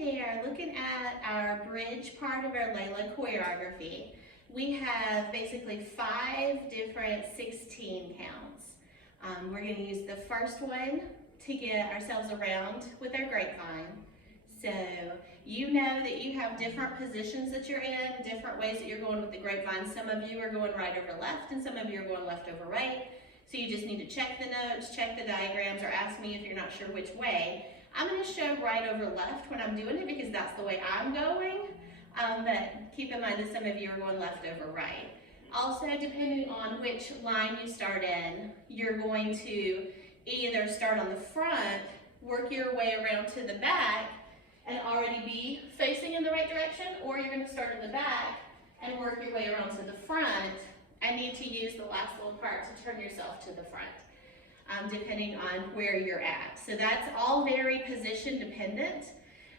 there, looking at our bridge part of our Layla choreography. We have basically 5 different 16 counts. We're going to use the first one to get ourselves around with our grapevine. So you know that you have different positions that you're in, different ways that you're going with the grapevine. Some of you are going right over left and some of you are going left over right. So you just need to check the notes, check the diagrams, or ask me if you're not sure which way. I'm going to show right over left when I'm doing it because that's the way I'm going. But keep in mind that some of you are going left over right. Also, depending on which line you start in, you're going to either start on the front, work your way around to the back, and already be facing in the right direction, or you're going to start in the back and work your way around to the front and need to use the last little part to turn yourself to the front, depending on where you're at. So that's all very position dependent,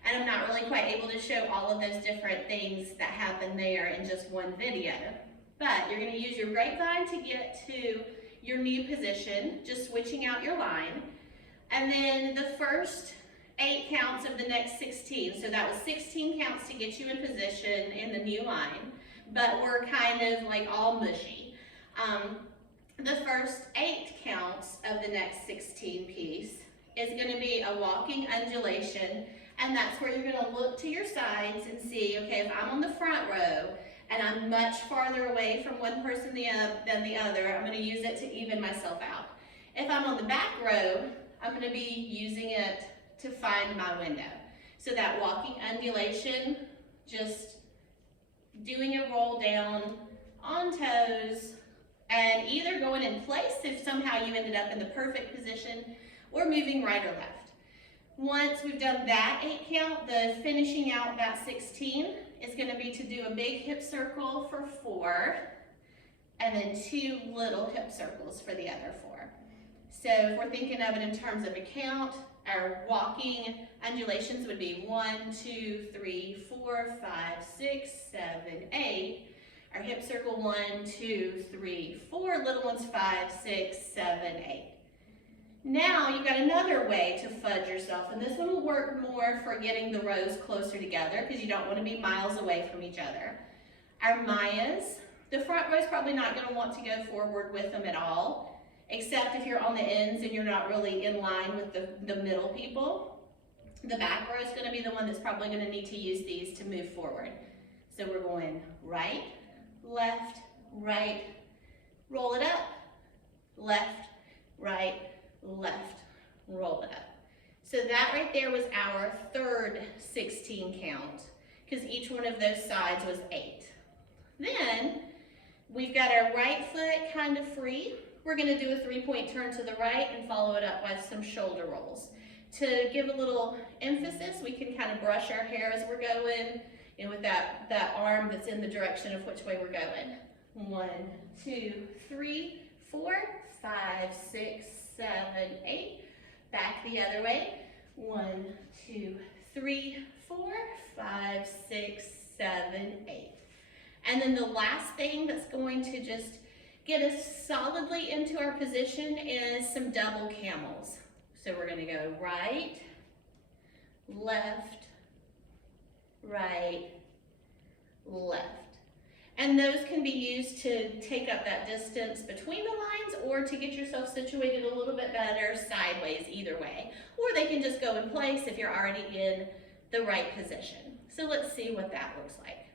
and I'm not really quite able to show all of those different things that happen there in just one video. But you're going to use your grapevine to get to your new position, just switching out your line, and then the first 8 counts of the next 16. So that was 16 counts to get you in position in the new line, but we're kind of like all mushy. The first 8 counts of the next 16 piece is going to be a walking undulation, and that's where you're going to look to your sides and see, okay, if I'm on the front row and I'm much farther away from one person than the other, I'm going to use it to even myself out. If I'm on the back row, I'm going to be using it to find my window. So that walking undulation, just doing a roll down on toes and either going in place if somehow you ended up in the perfect position, or moving right or left. Once we've done that 8 count, the finishing out that 16 is going to be to do a big hip circle for 4 and then 2 little hip circles for the other 4. So if we're thinking of it in terms of a count, our walking undulations would be 1, 2, 3, 4, 5, 6, 7, 8. Our hip circle 1, 2, 3, 4. Little ones 5, 6, 7, 8. Now you've got another way to fudge yourself, and this one will work more for getting the rows closer together because you don't want to be miles away from each other. Our Mayas, the front row is probably not going to want to go forward with them at all, except if you're on the ends and you're not really in line with the middle people. The back row is going to be the one that's probably going to need to use these to move forward. So we're going right, left, right, roll it up, left, right, left, roll it up. So that right there was our third 16 count, because each one of those sides was 8. Then we've got our right foot kind of free. We're going to do a 3-point turn to the right and follow it up with some shoulder rolls. To give a little emphasis, we can kind of brush our hair as we're going, and with that arm that's in the direction of which way we're going. 1, 2, 3, 4, 5, 6, 7, 8. Back the other way. 1, 2, 3, 4, 5, 6, 7, 8. And then the last thing that's going to just get us solidly into our position is some double camels. So we're going to go right, left, right, left. And those can be used to take up that distance between the lines or to get yourself situated a little bit better sideways, either way. Or they can just go in place if you're already in the right position. So let's see what that looks like.